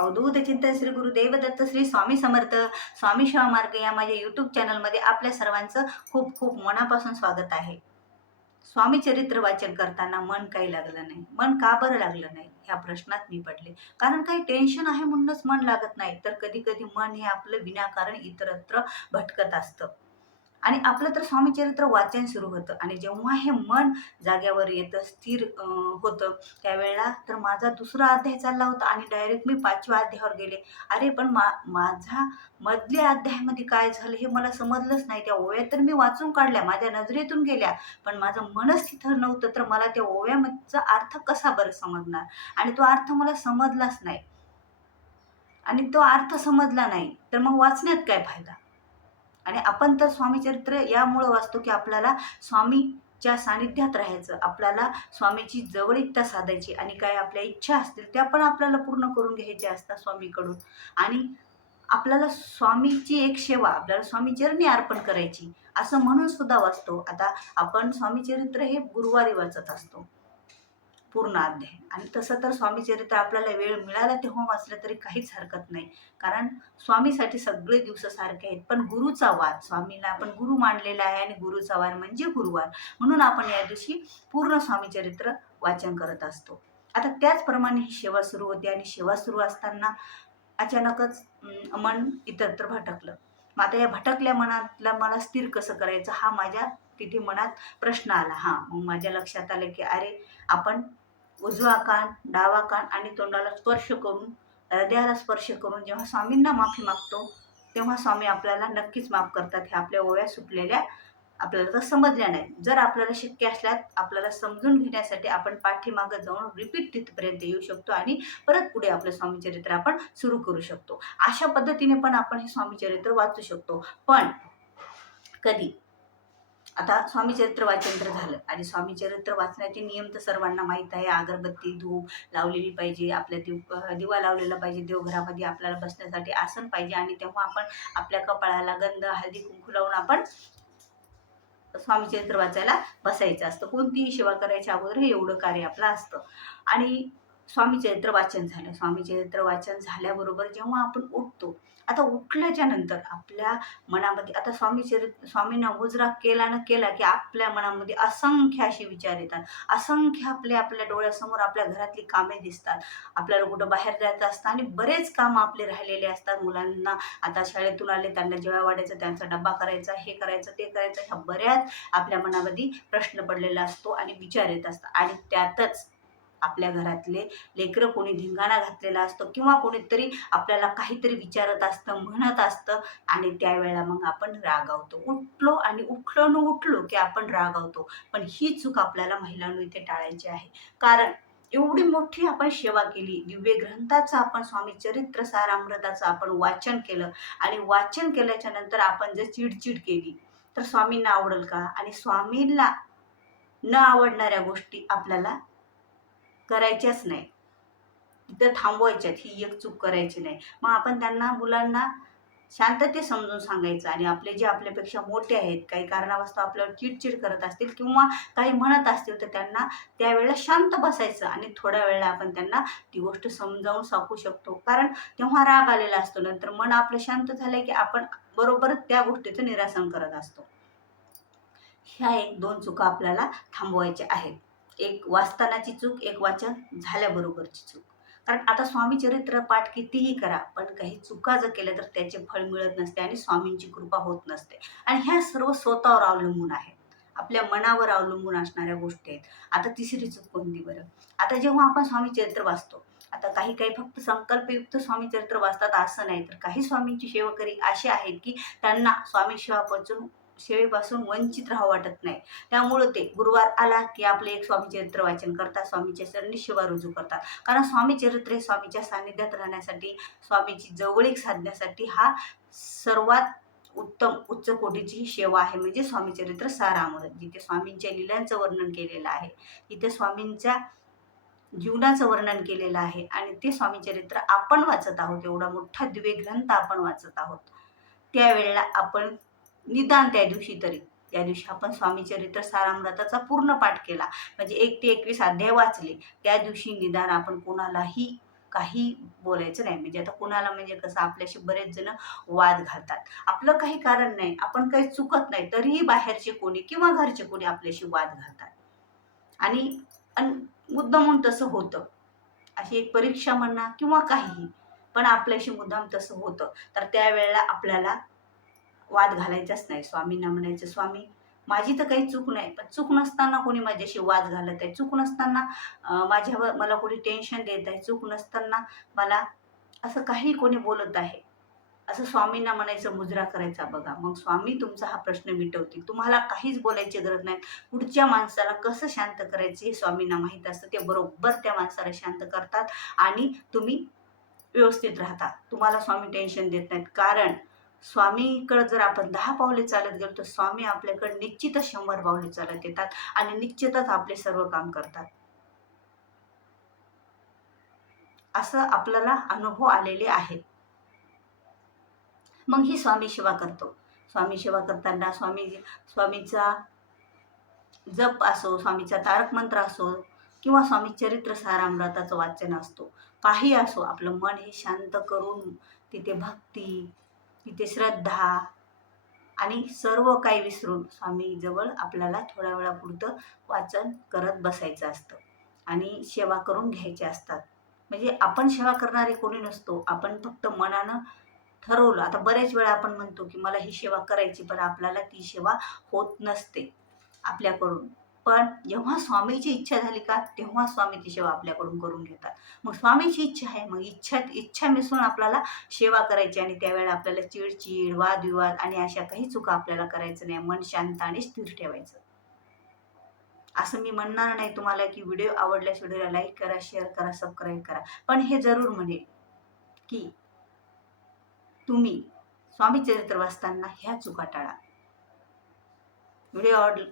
अवधूत चिंतन श्री गुरुदेव दत्त श्री स्वामी समर्थ स्वामी शिवा मार्ग या माझ्या यूट्यूब चॅनलमध्ये आपल्या सर्वांचं खूप खूप मनापासून स्वागत आहे. स्वामी चरित्र वाचन करताना मन काही लागलं नाही. मन का बरं लागलं नाही ह्या प्रश्नात मी पडले. कारण काही टेन्शन आहे म्हणूनच मन लागत नाही, तर कधी कधी मन हे आपलं विनाकारण इतरत्र भटकत असतं. आणि आपलं तर स्वामीचरित्र वाचन सुरू होतं आणि जेव्हा हे मन जाग्यावर येतं, स्थिर होतं, त्यावेळेला तर माझा दुसरा अध्याय चालला होता आणि डायरेक्ट मी 5व्या अध्यायावर गेले. अरे पण माझा मधल्या अध्यायामध्ये काय झालं हे मला समजलंच नाही. त्या ओव्या तर मी वाचून काढल्या, माझ्या नजरेतून गेल्या, पण माझं मनच तिथं नव्हतं, तर मला त्या ओव्यामधचा अर्थ कसा बरं समजणार? आणि तो अर्थ मला समजलाच नाही. आणि तो अर्थ समजला नाही तर मग वाचण्यात काय फायदा? आणि आपण तर स्वामीचरित्र यामुळं वाचतो की आपल्याला स्वामीच्या सानिध्यात राहायचं, आपल्याला स्वामीची जवळीकता साधायची आणि काय आपल्या इच्छा असतील त्या पण आपल्याला पूर्ण करून घ्यायच्या असतात स्वामीकडून. आणि आपल्याला स्वामीची एक सेवा आपल्याला स्वामीचरणी अर्पण करायची, असं म्हणून सुद्धा वाचतो. आता आपण स्वामीचरित्र हे गुरुवारी वाचत असतो पूर्ण अध्याय. आणि तसं तर स्वामीचरित्र आपल्याला वेळ मिळाला तेव्हा वाचलं तरी काहीच हरकत नाही, कारण स्वामीसाठी सगळे दिवस सारखे आहेत. पण गुरुचा वार, स्वामींना आपण गुरु मानलेला आहे आणि गुरुचा वार म्हणजे गुरुवार, म्हणून आपण या दिवशी पूर्ण स्वामीचरित्र वाचन करत असतो. आता त्याचप्रमाणे ही सेवा सुरू होती आणि सेवा सुरू असताना अचानकच मन इतरत्र भटकलं. मग आता या भटकल्या मनातला मला स्थिर कसं करायचं हा माझ्या तिथे मनात प्रश्न आला. मग माझ्या लक्षात आलं की अरे, आपण उजवा कान, डावा कान आणि तोंडाला स्पर्श करून, हृदयाला स्पर्श करून जेव्हा स्वामींना माफी मागतो, तेव्हा स्वामी आपल्याला नक्कीच माफ करतात. हे आपल्या ओव्या सुटलेल्या आपल्याला तर समजल्या नाही. जर आपल्याला शक्य असल्यास आपल्याला समजून घेण्यासाठी आपण पाठीमागं जाऊन रिपीट तिथपर्यंत येऊ शकतो आणि परत पुढे आपलं स्वामीचरित्र आपण सुरू करू शकतो. अशा पद्धतीने पण आपण हे स्वामीचरित्र वाचू शकतो. पण कधी आता स्वामीचरित्र वाचन तर झालं आणि स्वामीचरित्र वाचण्याचे नियम तर सर्वांना माहीत आहे. अगरबत्ती, धूप लावलेली पाहिजे, आपल्या दिवा लावलेला पाहिजे, देवघरामध्ये आपल्याला बसण्यासाठी आसन पाहिजे आणि तेव्हा आपण आपल्या कपाळाला गंध, हळदी, कुंकू लावून आपण स्वामीचरित्र वाचायला बसायचं असतं. कोणतीही सेवा करायच्या अगोदर हे एवढं कार्य आपलं असतं. आणि स्वामीचरित्र वाचन झालं. स्वामीचरित्र वाचन झाल्याबरोबर जेव्हा आपण उठतो, आता उठल्याच्या नंतर आपल्या मनामध्ये आता स्वामींना मुजरा केला ना केला की आपल्या मनामध्ये असंख्य असे विचार येतात. असंख्य आपल्या डोळ्यासमोर आपल्या घरातली कामे दिसतात. आपल्याला कुठं बाहेर जायचं असतं आणि बरेच कामं आपले राहिलेले असतात. मुलांना आता शाळेतून आले, त्यांना जेवायला वाढायचं, त्यांचा डब्बा करायचा, हे करायचं, ते करायचं, ह्या बऱ्याच आपल्या मनामध्ये प्रश्न पडलेला असतो आणि विचार येत असतात. आणि त्यातच आपल्या घरातले लेकरं कोणी धिंगाणा घातलेला असतो किंवा कोणीतरी आपल्याला काहीतरी विचारत असतं, म्हणत असतं आणि त्यावेळेला मग आपण रागावतो. उठलो की आपण रागावतो. पण ही चूक आपल्याला महिलांनो इथे टाळायची आहे. कारण एवढी मोठी आपण सेवा केली, दिव्य ग्रंथाचं आपण स्वामी चरित्र सारामृताचं आपण वाचन केलं आणि वाचन केल्याच्या नंतर आपण जर चिडचिड केली तर स्वामींना आवडेल का? आणि स्वामींना न आवडणाऱ्या गोष्टी आपल्याला करायच्याच नाही, तिथं थांबवायच्यात. ही एक चूक करायची नाही. मग आपण त्यांना, मुलांना शांततेत समजून सांगायचं आणि आपले जे आपल्यापेक्षा मोठे आहेत, काही कारणास्तव आपल्यावर चिडचिड करत असतील किंवा काही म्हणत असतील, तर त्यांना त्यावेळेला शांत बसायचं आणि थोड्या वेळेला आपण त्यांना ती गोष्ट समजावून सांगू शकतो. कारण तेव्हा राग आलेला असतो. नंतर मन आपलं शांत झालं की आपण बरोबर त्या गोष्टीचं निरासन करत असतो. ह्या 1-2 चुका आपल्याला थांबवायच्या आहेत. एक वाचतानाची चूक, एक वाचन झाल्याबरोबरची चूक. कारण आता स्वामीचरित्र पाठ कितीही करा, पण काही चुका जर केल्या तर त्याचे फळ मिळत नसते आणि स्वामींची कृपा होत नसते. आणि ह्या सर्व स्वतःवर अवलंबून आहे. आपल्या मनावर अवलंबून असणाऱ्या गोष्टी आहेत. आता तिसरी चूक कोणती बरं? आता जेव्हा आपण स्वामीचरित्र वाचतो, आता काही फक्त संकल्पयुक्त स्वामीचरित्र वाचतात असं नाही, तर काही स्वामींची सेवेकरी असे आहेत की त्यांना स्वामी सेवेपासून वंचित राहावं वाटत नाही. त्यामुळं ते गुरुवार आला की आपले एक स्वामीचरित्र वाचन करतात, स्वामीच्या चरणी सेवा रुजू करतात. कारण स्वामीचरित्र हे स्वामीच्या सानिध्यात राहण्यासाठी, स्वामीची जवळीक साधण्यासाठी हा सर्वात उत्तम उच्च कोटीची ही सेवा आहे. म्हणजे स्वामीचरित्र सारामृत, जिथे स्वामींच्या लीलांचं वर्णन केलेलं आहे, तिथे स्वामींच्या जीवनाचं वर्णन केलेलं आहे आणि ते स्वामीचरित्र आपण वाचत आहोत. एवढा मोठा दिव्य ग्रंथ आपण वाचत आहोत. त्यावेळेला आपण निदान त्या दिवशी आपण स्वामीचरित्र सारामृताचा पूर्ण पाठ केला, म्हणजे 1 ते 21 अध्याय वाचले. त्या दिवशी निदान आपण कोणालाही काही बोलायचं नाही. म्हणजे आता कुणाला म्हणजे कसं आपल्याशी बरेच जण वाद घालतात. आपलं काही कारण नाही, आपण काही चुकत नाही, तरीही बाहेरचे कोणी किंवा घरचे कोणी आपल्याशी वाद घालतात. आणि मुद्दामून तसं होतं. अशी एक परीक्षा म्हणा किंवा काहीही. पण आपल्याशी मुद्दाम तसं होतं. तर त्यावेळेला आपल्याला वाद घालायचाच नाही. स्वामींना म्हणायचं, "स्वामी, माझी तर काही चूक नाही, पण चूक नसताना कोणी माझ्याशी वाद घालत आहे. चूक नसताना माझ्यावर मला कोणी टेन्शन देत आहे. चूक नसताना मला असं काही कोणी बोलत आहे." असं स्वामींना म्हणायचं, मुजरा करायचा बघा. मग स्वामी तुमचा हा प्रश्न मिटवतील. तुम्हाला काहीच बोलायची गरज नाही. पुढच्या माणसाला कसं शांत करायचं हे स्वामींना माहीत असतं. ते बरोबर त्या माणसाला शांत करतात आणि तुम्ही व्यवस्थित राहता. तुम्हाला स्वामी टेन्शन देत नाहीत. कारण स्वामीकडे जर आपण 10 पावले चालत गेलो, तर स्वामी आपल्याकडे निश्चितच 100 पावले चालत येतात आणि निश्चितच आपले सर्व काम करतात. असं आपल्याला अनुभव आलेले आहेत. मग ही स्वामी सेवा करतो. स्वामी सेवा करताना स्वामीचा जप असो, स्वामीचा तारक मंत्र असो किंवा स्वामी चरित्र सारामृताचं वाचन असतो. काही असो, आपलं मन हे शांत करून तिथे भक्ती, तिथे श्रद्धा आणि सर्व काही विसरून स्वामीजवळ आपल्याला थोड्या वेळापुरतं वाचन करत बसायचं असतं आणि सेवा करून घ्यायच्या असतात. म्हणजे आपण सेवा करणारे कोणी नसतो. आपण फक्त मनानं ठरवलं. आता बरेच वेळा आपण म्हणतो, की मला ही सेवा करायची, पण आपल्याला ती सेवा होत नसते आपल्याकडून. पण जेव्हा स्वामीची इच्छा झाली का, तेव्हा स्वामी ती सेवा आपल्याकडून करून घेतात. मग स्वामीची इच्छा आहे, मग इच्छा मिसळून आपल्याला सेवा करायची आणि त्यावेळेला आपल्याला चिड वादविवाद आणि अशा काही चुका आपल्याला करायचं नाही. मन शांत आणि स्थिर ठेवायचं. असं मी म्हणणार नाही तुम्हाला, की व्हिडिओ आवडल्यास व्हिडिओला लाईक करा, शेअर करा, सबस्क्राईब करा. पण हे जरूर म्हणेल, की तुम्ही स्वामी चरित्र वाचताना ह्या चुका टाळा. व्हिडिओ आवडला